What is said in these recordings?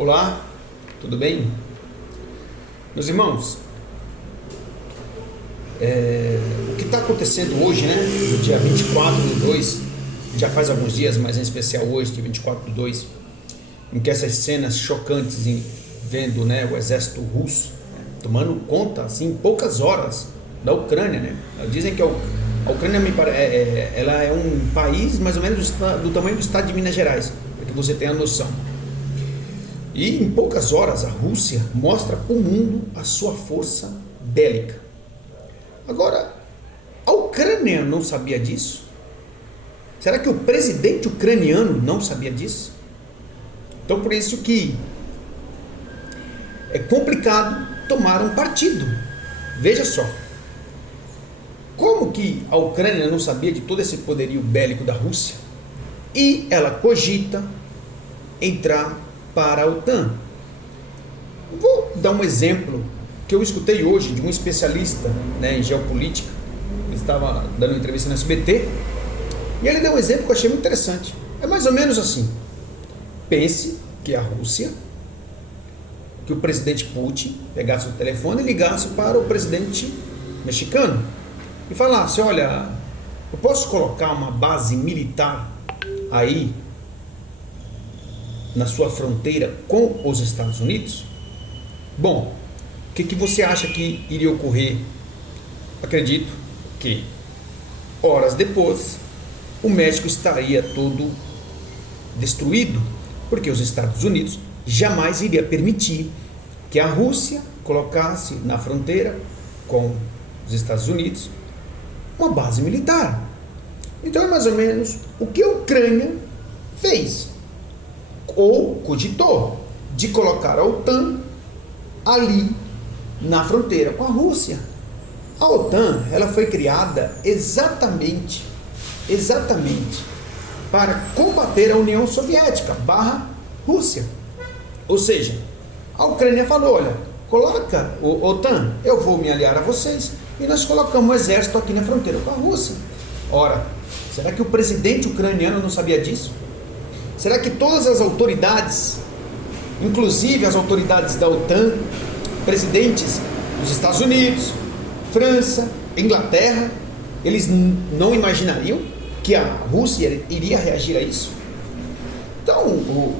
Olá, tudo bem? Meus irmãos, o que está acontecendo hoje, né? No dia 24/2, já faz alguns dias, mas em especial hoje, dia 24/2, em que essas cenas chocantes vendo, né, o exército russo tomando conta, assim, em poucas horas da Ucrânia, né? Dizem que a Ucrânia ela é um país mais ou menos do tamanho do estado de Minas Gerais, para que você tenha noção. E em poucas horas a Rússia mostra ao mundo a sua força bélica. Agora, a Ucrânia não sabia disso? Será que o presidente ucraniano não sabia disso? Então por isso que é complicado tomar um partido. Veja só, como que a Ucrânia não sabia de todo esse poderio bélico da Rússia e ela cogita entrar para a OTAN? Vou dar um exemplo que eu escutei hoje de um especialista, né, em geopolítica. Ele estava dando entrevista no SBT e ele deu um exemplo que eu achei muito interessante. É mais ou menos assim: pense que a Rússia, que o presidente Putin pegasse o telefone e ligasse para o presidente mexicano e falasse: olha, eu posso colocar uma base militar aí na sua fronteira com os Estados Unidos? Bom, o que você acha que iria ocorrer? Acredito que horas depois o México estaria todo destruído, porque os Estados Unidos jamais iria permitir que a Rússia colocasse na fronteira com os Estados Unidos uma base militar. Então é mais ou menos o que a Ucrânia fez, ou cogitou, de colocar a OTAN ali na fronteira com a Rússia. A OTAN, ela foi criada exatamente para combater a União Soviética / Rússia. Ou seja, a Ucrânia falou: olha, coloca o OTAN, eu vou me aliar a vocês e nós colocamos o exército aqui na fronteira com a Rússia. Ora, será que o presidente ucraniano não sabia disso? Será que todas as autoridades, inclusive as autoridades da OTAN, presidentes dos Estados Unidos, França, Inglaterra, eles não imaginariam que a Rússia iria reagir a isso? Então,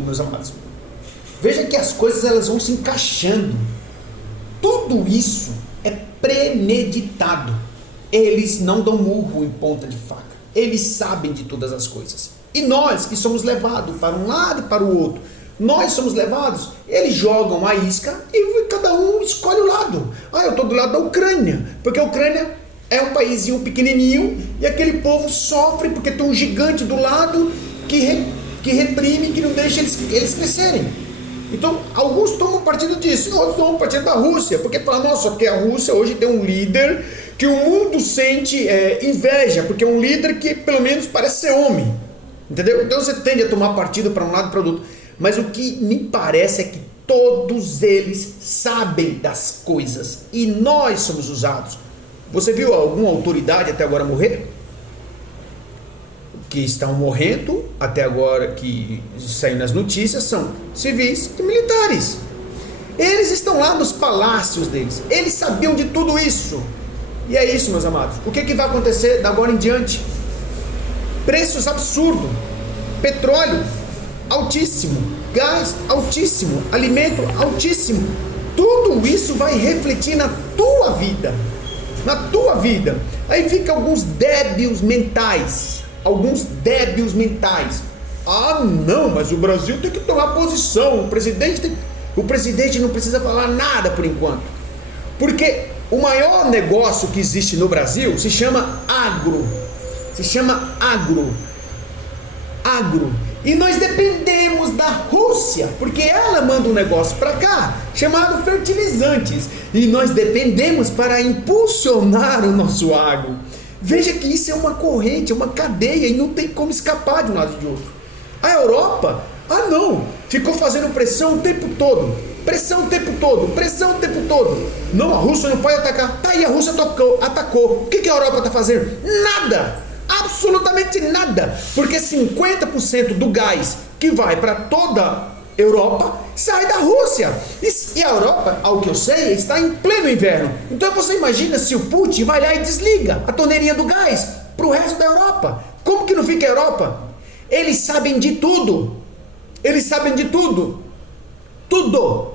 meus amados, veja que as coisas elas vão se encaixando. Tudo isso é premeditado. Eles não dão murro em ponta de faca. Eles sabem de todas as coisas. E nós que somos levados para um lado e para o outro, nós somos levados, eles jogam a isca e cada um escolhe o lado. Eu estou do lado da Ucrânia, porque a Ucrânia é um paísinho pequenininho e aquele povo sofre porque tem um gigante do lado que reprime, que não deixa eles crescerem. Então, alguns tomam partido disso, outros tomam partido da Rússia, porque falam: nossa, porque a Rússia hoje tem um líder que o mundo sente inveja, porque é um líder que pelo menos parece ser homem, entendeu? Então você tende a tomar partido para um lado e para o outro. Mas o que me parece é que todos eles sabem das coisas e nós somos usados. Você viu alguma autoridade até agora morrer? Que estão morrendo até agora, que saem nas notícias, são civis e militares. Eles estão lá nos palácios deles, eles sabiam de tudo isso. E é isso, meus amados. O que vai acontecer da agora em diante? Preços absurdos, petróleo altíssimo, gás altíssimo, alimento altíssimo. Tudo isso vai refletir na tua vida, Aí fica alguns débeis mentais. Não, mas o Brasil tem que tomar posição, o presidente não precisa falar nada por enquanto, porque o maior negócio que existe no Brasil se chama agro, e nós dependemos da Rússia, porque ela manda um negócio para cá chamado fertilizantes, e nós dependemos para impulsionar o nosso agro. Veja que isso é uma corrente, é uma cadeia, e não tem como escapar de um lado e de outro. A Europa, não, ficou fazendo pressão o tempo todo. Não, a Rússia não pode atacar. Tá aí, a Rússia atacou. O que a Europa está fazendo? Nada. Absolutamente nada, porque 50% do gás que vai para toda Europa sai da Rússia. E a Europa, ao que eu sei, está em pleno inverno. Então você imagina se o Putin vai lá e desliga a torneirinha do gás para o resto da Europa. Como que não fica a Europa? Eles sabem de tudo. Eles sabem de tudo. Tudo.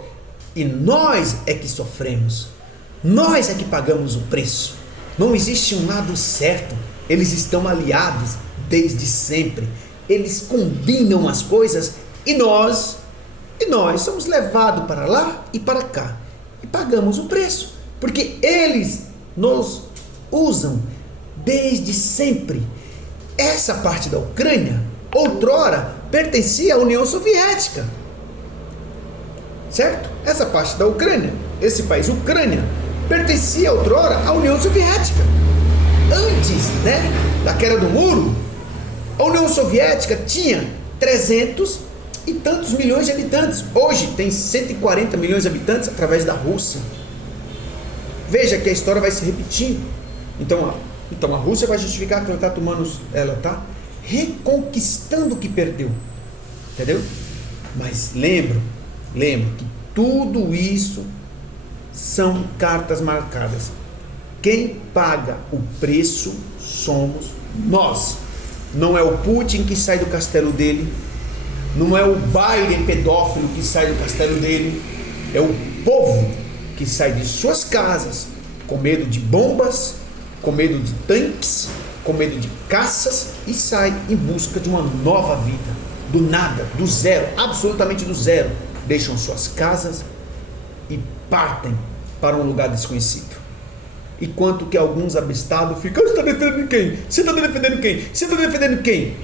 E nós é que sofremos. Nós é que pagamos o preço. Não existe um lado certo. Eles estão aliados desde sempre. Eles combinam as coisas e nós somos levados para lá e para cá. E pagamos o preço. Porque eles nos usam desde sempre. Essa parte da Ucrânia, outrora, pertencia à União Soviética. Certo? Essa parte da Ucrânia, esse país, Ucrânia, pertencia outrora à União Soviética. Antes, da queda do muro, a União Soviética tinha 300 e tantos milhões de habitantes. Hoje tem 140 milhões de habitantes através da Rússia. Veja que a história vai se repetindo. Então a Rússia vai justificar que ela está reconquistando o que perdeu. Entendeu? Mas lembro que tudo isso são cartas marcadas. Quem paga o preço somos nós. Não é o Putin que sai do castelo dele, não é o Biden pedófilo que sai do castelo dele, é o povo que sai de suas casas com medo de bombas, com medo de tanques, com medo de caças e sai em busca de uma nova vida, do nada, do zero, absolutamente do zero. Deixam suas casas e partem para um lugar desconhecido. Enquanto que alguns abestados ficam: você está defendendo quem? Você está defendendo quem? Você está defendendo quem?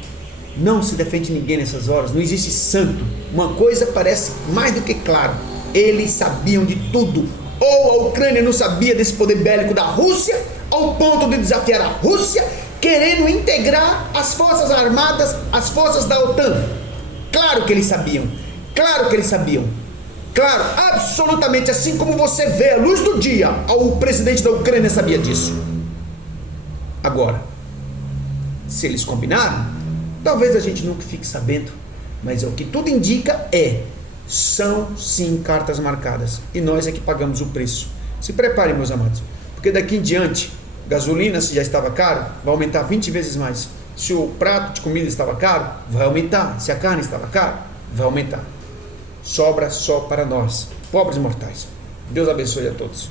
Não se defende ninguém nessas horas, não existe santo. Uma coisa parece mais do que claro: eles sabiam de tudo. Ou a Ucrânia não sabia desse poder bélico da Rússia, ao ponto de desafiar a Rússia, querendo integrar as forças armadas, as forças da OTAN. Claro que eles sabiam. Claro que eles sabiam. Claro, absolutamente, assim como você vê a luz do dia, o presidente da Ucrânia sabia disso. Agora, se eles combinaram, talvez a gente nunca fique sabendo, mas o que tudo indica são sim cartas marcadas, e nós é que pagamos o preço. Se preparem, meus amados, porque daqui em diante, gasolina, se já estava caro, vai aumentar 20 vezes mais. Se o prato de comida estava caro, vai aumentar. Se a carne estava cara, vai aumentar. Sobra só para nós, pobres mortais. Deus abençoe a todos.